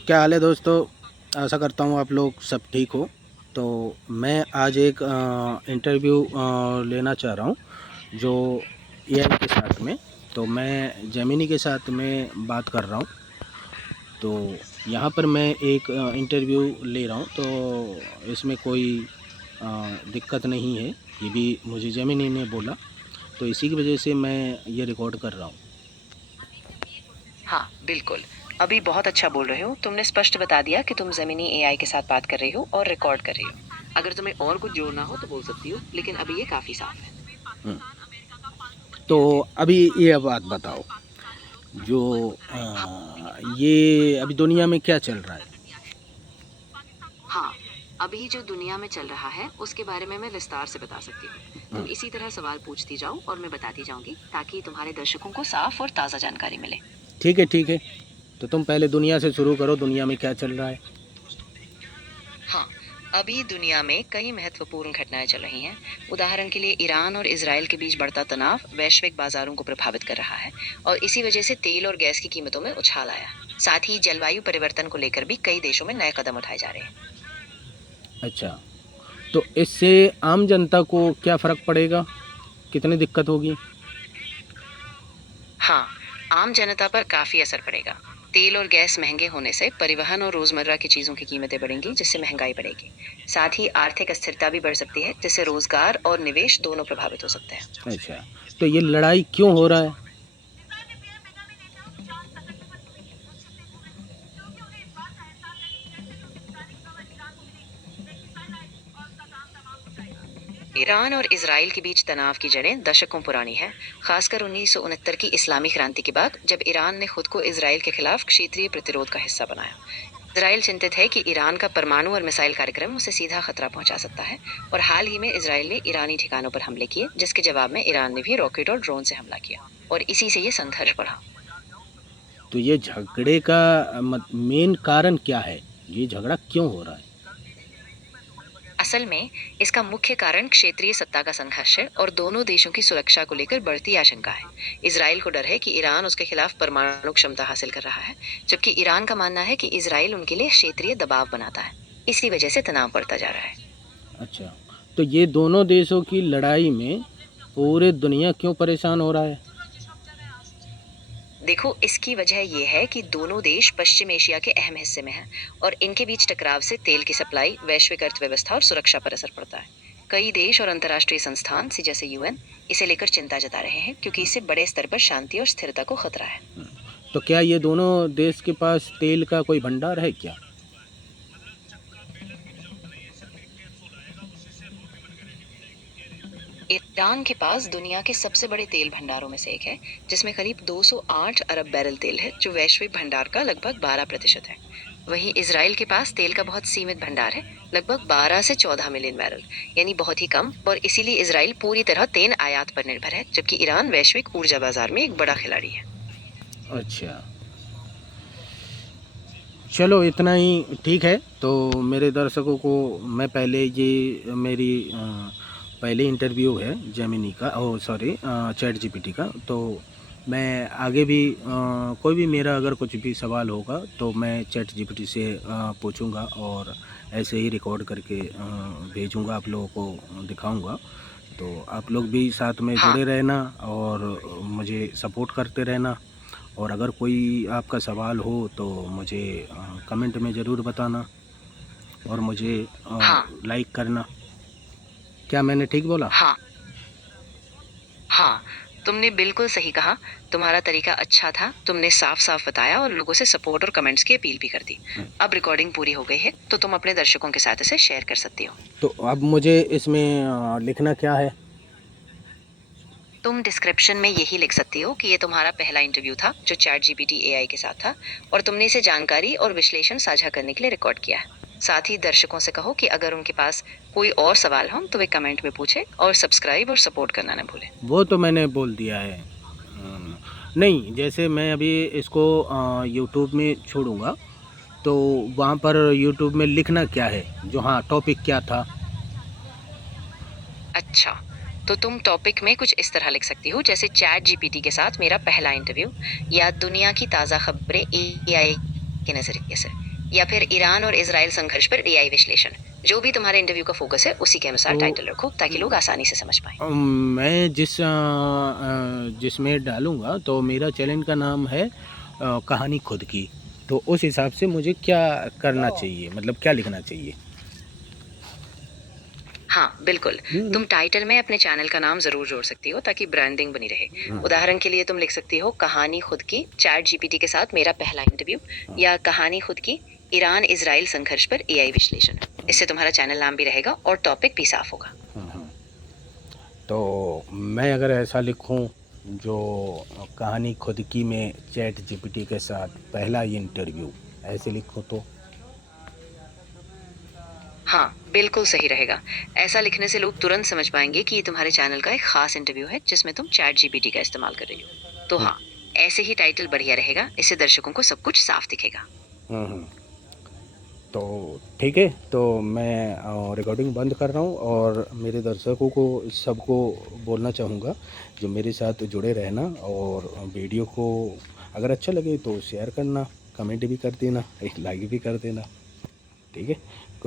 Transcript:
क्या हाल है दोस्तों। आशा करता हूँ आप लोग सब ठीक हो। तो मैं आज एक इंटरव्यू लेना चाह रहा हूँ जो एआई के साथ में। तो मैं जेमिनी के साथ में बात कर रहा हूँ। तो यहाँ पर मैं एक इंटरव्यू ले रहा हूँ, तो इसमें कोई दिक्कत नहीं है। ये भी मुझे जेमिनी ने बोला, तो इसी की वजह से मैं ये रिकॉर्ड कर रहा हूँ। हाँ, बिल्कुल। अभी बहुत अच्छा बोल रहे हो। तुमने स्पष्ट बता दिया कि तुम ज़मीनी एआई के साथ बात कर रही हो और रिकॉर्ड कर रही हो। अगर तुम्हें और कुछ जोड़ना हो तो बोल सकती हो, लेकिन अभी ये काफ़ी साफ है। हम्म, तो अभी ये बात बताओ, जो हाँ, ये अभी दुनिया में क्या चल रहा है। हाँ, अभी जो दुनिया में चल रहा है, उसके बारे में मैं विस्तार से बता सकती हूँ। तुम हम्म, इसी तरह सवाल पूछती जाओ और मैं बताती जाऊँगी, ताकि तुम्हारे दर्शकों को साफ और ताज़ा जानकारी मिले। ठीक है ठीक है। तो तुम पहले दुनिया से शुरू करो, दुनिया में क्या चल रहा है। हाँ, अभी दुनिया में कई महत्वपूर्ण घटनाएं चल रही हैं। उदाहरण के लिए ईरान और इजराइल के बीच बढ़ता तनाव वैश्विक बाजारों को प्रभावित कर रहा है और इसी वजह से तेल और गैस की कीमतों में उछाल आया। साथ ही जलवायु परिवर्तन को लेकर भी कई देशों में नए कदम उठाए जा रहे हैं। अच्छा, तो इससे आम जनता को क्या फ़र्क पड़ेगा, कितनी दिक्कत होगी। हाँ, आम जनता पर काफी असर पड़ेगा। तेल और गैस महंगे होने से परिवहन और रोजमर्रा की चीजों की कीमतें बढ़ेंगी, जिससे महंगाई बढ़ेगी। साथ ही आर्थिक अस्थिरता भी बढ़ सकती है, जिससे रोजगार और निवेश दोनों प्रभावित हो सकते हैं। अच्छा, तो ये लड़ाई क्यों हो रहा है। ईरान और इसराइल के बीच तनाव की जड़ें दशकों पुरानी है, खासकर 1969 की इस्लामी क्रांति के बाद, जब ईरान ने खुद को इसराइल के खिलाफ क्षेत्रीय प्रतिरोध का हिस्सा बनाया। इसराइल चिंतित है कि ईरान का परमाणु और मिसाइल कार्यक्रम उसे सीधा खतरा पहुंचा सकता है। और हाल ही में इसराइल ने ईरानी ठिकानों पर हमले किए, जिसके जवाब में ईरान ने भी रॉकेट और ड्रोन से हमला किया, और इसी से ये संघर्ष बढ़ा। तो ये झगड़े का मेन कारण क्या है, ये झगड़ा क्यों हो रहा है। असल में इसका मुख्य कारण क्षेत्रीय सत्ता का संघर्ष है और दोनों देशों की सुरक्षा को लेकर बढ़ती आशंका है। इसराइल को डर है कि ईरान उसके खिलाफ परमाणु क्षमता हासिल कर रहा है, जबकि ईरान का मानना है कि इसराइल उनके लिए क्षेत्रीय दबाव बनाता है। इसी वजह से तनाव बढ़ता जा रहा है। अच्छा, तो ये दोनों देशों की लड़ाई में पूरे दुनिया क्यों परेशान हो रहा है। देखो, इसकी वजह यह है कि दोनों देश पश्चिम एशिया के अहम हिस्से में हैं और इनके बीच टकराव से तेल की सप्लाई, वैश्विक अर्थव्यवस्था और सुरक्षा पर असर पड़ता है। कई देश और अंतर्राष्ट्रीय संस्थान सी जैसे यूएन इसे लेकर चिंता जता रहे हैं, क्योंकि इससे बड़े स्तर पर शांति और स्थिरता को खतरा है। तो क्या ये दोनों देश के पास तेल का कोई भंडार है क्या। ईरान के पास दुनिया के सबसे बड़े तेल भंडारों में से एक है, जिसमें करीब 208 अरब बैरल तेल है, जो वैश्विक भंडार का लगभग 12% है। वहीं इसराइल के पास तेल का बहुत सीमित भंडार है, लगभग 12 से 14 मिलियन बैरल, यानी बहुत ही कम। और इसीलिए इसराइल पूरी तरह तेल आयात पर निर्भर है, जबकि ईरान वैश्विक ऊर्जा बाजार में एक बड़ा खिलाड़ी है। अच्छा, चलो इतना ही ठीक है। तो मेरे दर्शकों को मैं पहले ये मेरी पहले इंटरव्यू है जेमिनी का, ओ सॉरी चैट जीपीटी का। तो मैं आगे भी कोई भी मेरा अगर कुछ भी सवाल होगा तो मैं चैट जीपीटी से पूछूंगा और ऐसे ही रिकॉर्ड करके भेजूंगा, आप लोगों को दिखाऊंगा। तो आप लोग भी साथ में हाँ, जुड़े रहना और मुझे सपोर्ट करते रहना। और अगर कोई आपका सवाल हो तो मुझे कमेंट में ज़रूर बताना और मुझे हाँ, लाइक करना। क्या मैंने ठीक बोला। हाँ, हाँ, तुमने बिल्कुल सही कहा। तुम्हारा तरीका अच्छा था, तुमने साफ-साफ बताया और लोगों से सपोर्ट और कमेंट्स की अपील भी कर दी। अब रिकॉर्डिंग पूरी हो गई है, तो तुम अपने दर्शकों के साथ इसे शेयर कर सकती हो। तो अब मुझे इसमें लिखना क्या है। तुम डिस्क्रिप्शन में यही लिख सकती हो कि ये तुम्हारा पहला इंटरव्यू था, जो चैट जीपीटी एआई के साथ था, और तुमने इसे जानकारी और विश्लेषण साझा करने के लिए रिकॉर्ड किया है। साथ ही दर्शकों से कहो कि अगर उनके पास कोई और सवाल हो, तो वे कमेंट में पूछे, और सब्सक्राइब और सपोर्ट करना न भूलें। वो तो मैंने बोल दिया है। नहीं, जैसे मैं अभी इसको यूट्यूब में छोड़ूंगा तो वहाँ पर यूट्यूब में लिखना क्या है, जो हाँ टॉपिक क्या था। अच्छा, तो तुम टॉपिक में कुछ इस तरह लिख सकती हो, जैसे चैट जीपीटी के साथ मेरा पहला इंटरव्यू, या दुनिया की ताज़ा खबरें एआई के नज़रिए से। या फिर ईरान और इजराइल संघर्ष पर एआई विश्लेषण। जो भी तुम्हारे इंटरव्यू का फोकस है उसी के अनुसार तो टाइटल रखो ताकि लोग आसानी से समझ पाए। मैं जिसमें डालूँगा तो मेरा चैनल का नाम है कहानी खुद की। तो उस हिसाब से मुझे क्या करना चाहिए, मतलब क्या लिखना चाहिए? हाँ बिल्कुल, तुम टाइटल में अपने चैनल का नाम जरूर जोड़ सकती हो ताकि ब्रांडिंग बनी रहे। उदाहरण के लिए तुम लिख सकती हो कहानी खुद की चैट जीपीटी के साथ मेरा पहला इंटरव्यू, या कहानी खुद की ईरान इजराइल संघर्ष पर एआई विश्लेषण। इससे तुम्हारा चैनल नाम भी रहेगा और टॉपिक भी साफ होगा। तो मैं अगर ऐसा लिखूं, जो कहानी खुद की में चैट जीपीटी के साथ पहला ये इंटरव्यू, ऐसे लिखूं तो? हाँ बिल्कुल सही रहेगा। ऐसा लिखने से लोग तुरंत समझ पाएंगे कि ये तुम्हारे चैनल का एक खास इंटरव्यू है जिसमें तुम चैट जीपीटी का इस्तेमाल कर रही हो। तो हाँ, ऐसे ही टाइटल बढ़िया रहेगा, इससे दर्शकों को सब कुछ साफ दिखेगा। हम्म तो ठीक है, तो मैं रिकॉर्डिंग बंद कर रहा हूँ और मेरे दर्शकों को सबको बोलना चाहूँगा जो मेरे साथ जुड़े रहना, और वीडियो को अगर अच्छा लगे तो शेयर करना, कमेंट भी कर देना, एक लाइक भी कर देना। ठीक है,